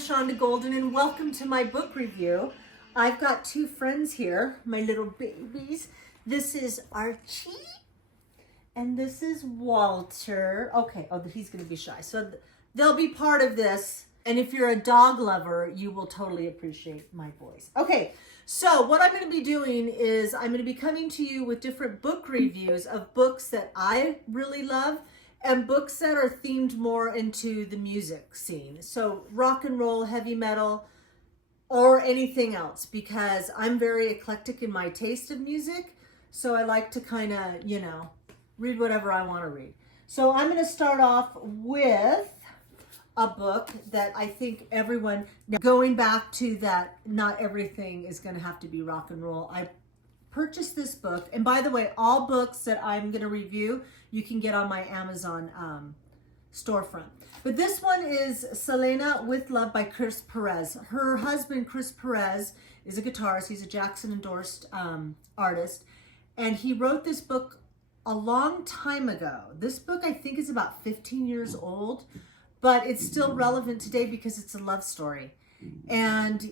Shanda Golden and welcome to my book review. I've got two friends here, my little babies. This is Archie and this is Walter. Okay, he's going to be shy. So they'll be part of this. And if you're a dog lover, you will totally appreciate my voice. Okay, so what I'm going to be doing is I'm going to be coming to you with different book reviews of books that I really love and books that are themed more into the music scene. So rock and roll, heavy metal, or anything else, because I'm very eclectic in my taste of music. So I like to kind of, read whatever I want to read. So I'm going to start off with a book that I think everyone, going back to that, not everything is going to have to be rock and roll. I purchased this book, and by the way, all books that I'm going to review you can get on my Amazon storefront. But this one is Selena with Love by Chris Perez. Her husband Chris Perez is a guitarist. He's a Jackson endorsed artist, and he wrote this book a long time ago. This book I think is about 15 years old, but it's still relevant today because it's a love story. And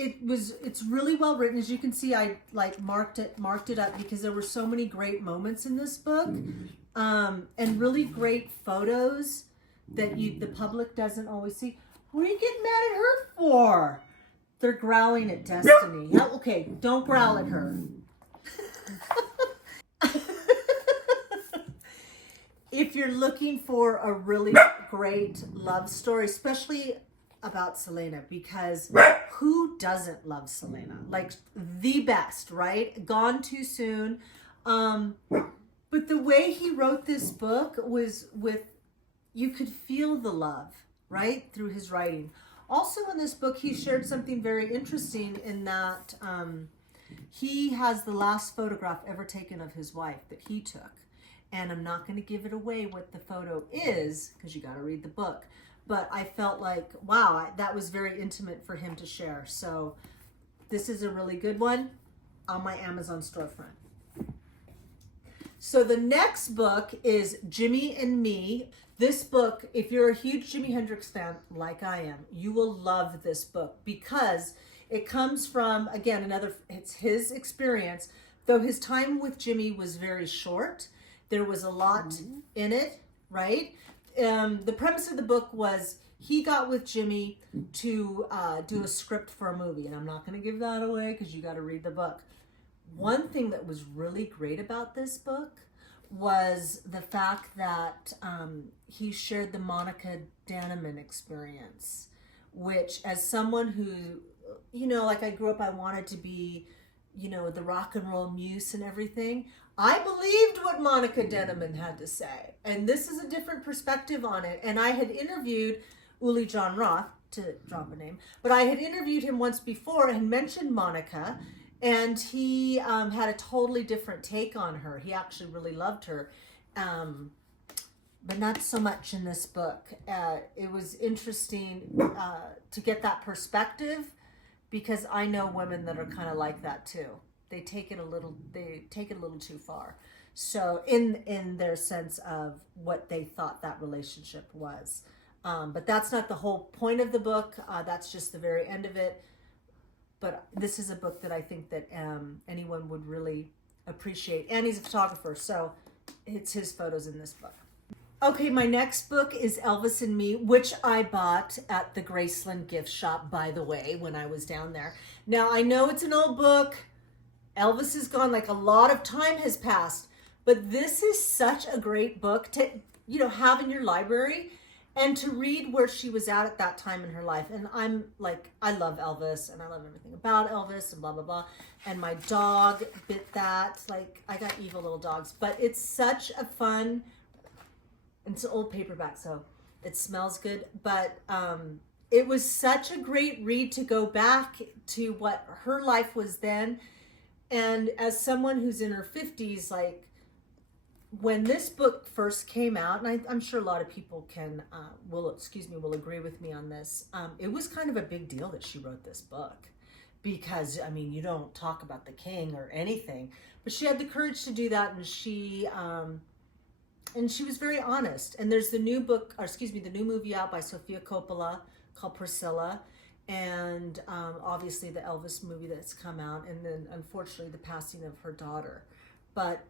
it's really well written. As you can see, I marked it up because there were so many great moments in this book, and really great photos that the public doesn't always see. What are you getting mad at her for? They're growling at Destiny. Yeah, okay, don't growl at her. If you're looking for a really great love story, especially about Selena, because who doesn't love Selena? Like the best, right? Gone too soon. But the way he wrote this book was you could feel the love, right? Through his writing. Also in this book, he shared something very interesting in that he has the last photograph ever taken of his wife that he took. And I'm not going to give it away what the photo is because you got to read the book. But I felt like, wow, that was very intimate for him to share. So this is a really good one on my Amazon storefront. So the next book is Jimmy and Me. This book, if you're a huge Jimi Hendrix fan like I am, you will love this book because it comes from, again, it's his experience. Though his time with Jimmy was very short, there was a lot in it, right? The premise of the book was he got with Jimmy to do a script for a movie, and I'm not going to give that away because you got to read the book. One thing that was really great about this book was the fact that he shared the Monica Danneman experience, which, as someone who, like I grew up, I wanted to be, the rock and roll muse and everything. I believed what Monica Danneman had to say. And this is a different perspective on it. And I had interviewed Uli John Roth, to drop a name, but I had interviewed him once before and mentioned Monica, and he had a totally different take on her. He actually really loved her, but not so much in this book. It was interesting to get that perspective, because I know women that are kind of like that too. They take it a little too far. So in their sense of what they thought that relationship was. But that's not the whole point of the book. That's just the very end of it. But this is a book that I think that anyone would really appreciate. And he's a photographer, so it's his photos in this book. Okay, my next book is Elvis and Me, which I bought at the Graceland gift shop, by the way, when I was down there. Now, I know it's an old book. Elvis is gone, like a lot of time has passed. But this is such a great book to, have in your library and to read where she was at that time in her life. And I'm like, I love Elvis and I love everything about Elvis and blah, blah, blah. And my dog bit that. Like, I got evil little dogs. But it's such a fun... It's an old paperback, so it smells good. But it was such a great read to go back to what her life was then. And as someone who's in her 50s, like when this book first came out, and I'm sure a lot of people will agree with me on this. It was kind of a big deal that she wrote this book because, you don't talk about the king or anything, but she had the courage to do that, and she was very honest. And there's the new movie out by Sofia Coppola called Priscilla, and obviously the Elvis movie that's come out, and then unfortunately the passing of her daughter. But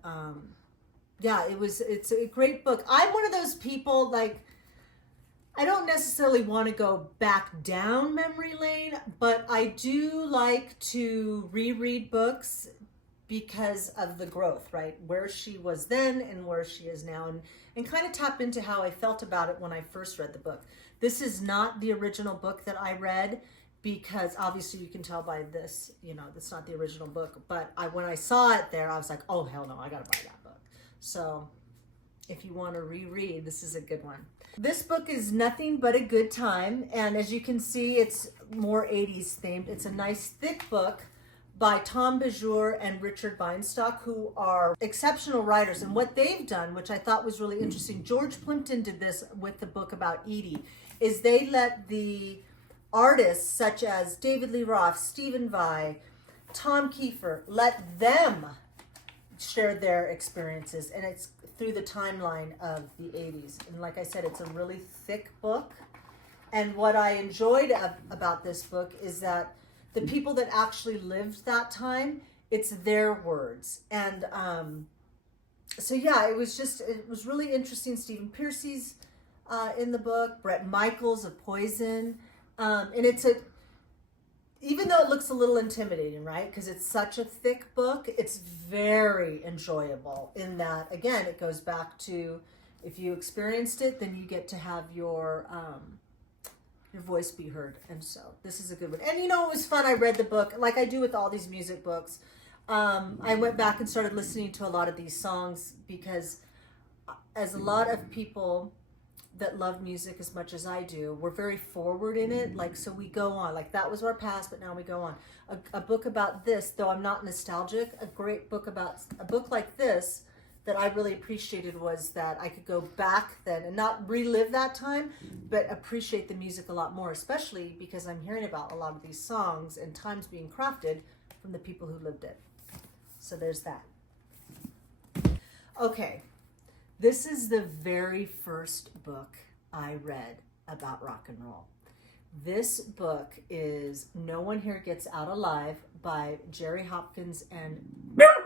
yeah, it's a great book. I'm one of those people, like, I don't necessarily want to go back down memory lane, but I do like to reread books because of the growth, right? Where she was then and where she is now, and kind of tap into how I felt about it when I first read the book. This is not the original book that I read, because obviously you can tell by this, you know, that's not the original book. But when I saw it there, I was like, oh, hell no, I gotta buy that book. So if you want to reread, this is a good one. This book is nothing but a good time. And as you can see, it's more 80s themed. It's a nice thick book by Tom Bajor and Richard Weinstock, who are exceptional writers. And what they've done, which I thought was really interesting, George Plimpton did this with the book about Edie, is they let the artists such as David Lee Roth, Stephen Vai, Tom Kiefer, let them share their experiences. And it's through the timeline of the 80s. And like I said, it's a really thick book. And what I enjoyed about this book is that the people that actually lived that time, it's their words. And so yeah, it was really interesting. Stephen Piercy's in the book, Bret Michaels of Poison. And even though it looks a little intimidating, right? Because it's such a thick book, it's very enjoyable in that, again, it goes back to, if you experienced it, then you get to have your voice be heard. And so this is a good one. And you know, it was fun. I read the book like I do with all these music books. I went back and started listening to a lot of these songs, because as a lot of people that love music as much as I do, we're very forward in it. Like, so we go on, like that was our past, but now we go on. A book about this, though I'm not nostalgic, a book like this that I really appreciated was that I could go back then and not relive that time, but appreciate the music a lot more, especially because I'm hearing about a lot of these songs and times being crafted from the people who lived it. So there's that. Okay. This is the very first book I read about rock and roll. This book is No One Here Gets Out Alive by Jerry Hopkins and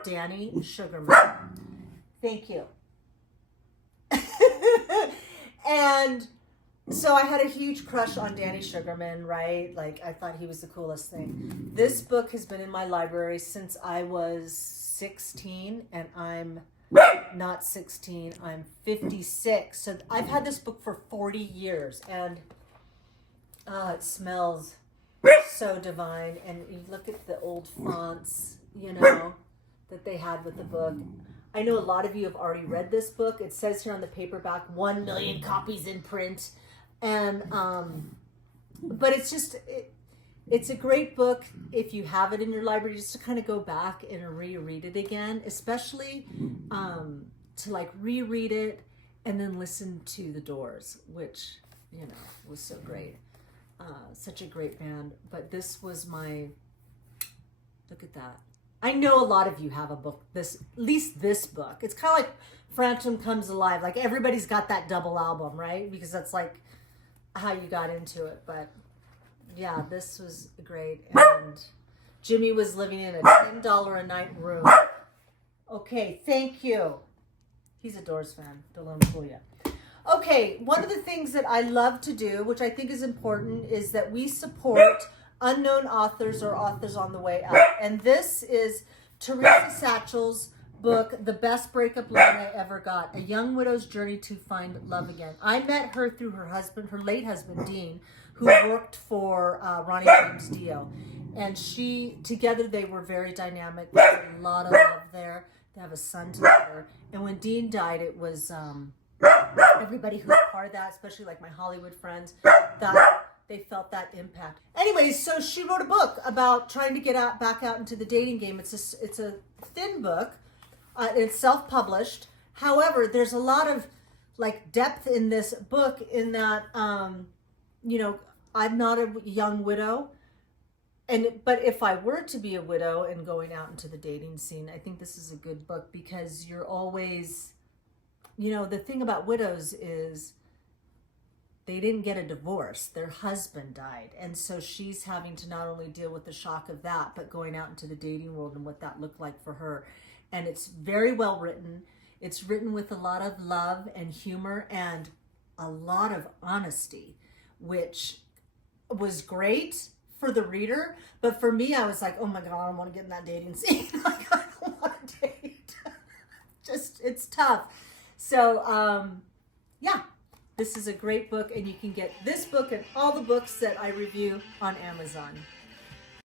Danny Sugarman. Thank you. And so I had a huge crush on Danny Sugarman, right? Like, I thought he was the coolest thing. This book has been in my library since I was 16, and I'm not 16, I'm 56. So I've had this book for 40 years, and it smells so divine. And you look at the old fonts, you know, that they had with the book. I know a lot of you have already read this book. It says here on the paperback, 1 million copies in print. And, but it's just, it's a great book if you have it in your library, just to kind of go back and reread it again, especially to like reread it and then listen to The Doors, which, you know, was so great. Such a great band. But this was my, look at that. I know a lot of you have a book, at least this book. It's kind of like Phantom Comes Alive. Like, everybody's got that double album, right? Because that's like how you got into it. But yeah, this was great. And Jimmy was living in a $10 a night room. Okay, thank you. He's a Doors fan. Don't let him fool you. Okay, one of the things that I love to do, which I think is important, is that we support unknown authors or authors on the way up. And this is Teresa Satchel's book, The Best Breakup Line I Ever Got, A Young Widow's Journey to Find Love Again. I met her through her husband, her late husband, Dean, who worked for Ronnie James Dio. And together they were very dynamic. There's a lot of love there. They have a son together. And when Dean died, it was everybody who was part of that, especially like my Hollywood friends, that they felt that impact. Anyways, so she wrote a book about trying to get back out into the dating game. It's a thin book. It's self-published. However, there's a lot of like depth in this book in that, you know, I'm not a young widow. But if I were to be a widow and going out into the dating scene, I think this is a good book, because you're always, you know, the thing about widows is they didn't get a divorce. Their husband died. And so she's having to not only deal with the shock of that, but going out into the dating world and what that looked like for her. And it's very well written. It's written with a lot of love and humor and a lot of honesty, which was great for the reader. But for me, I was like, oh my God, I don't want to get in that dating scene. Like, I don't want to date. Just, it's tough. So, yeah, this is a great book, and you can get this book and all the books that I review on Amazon.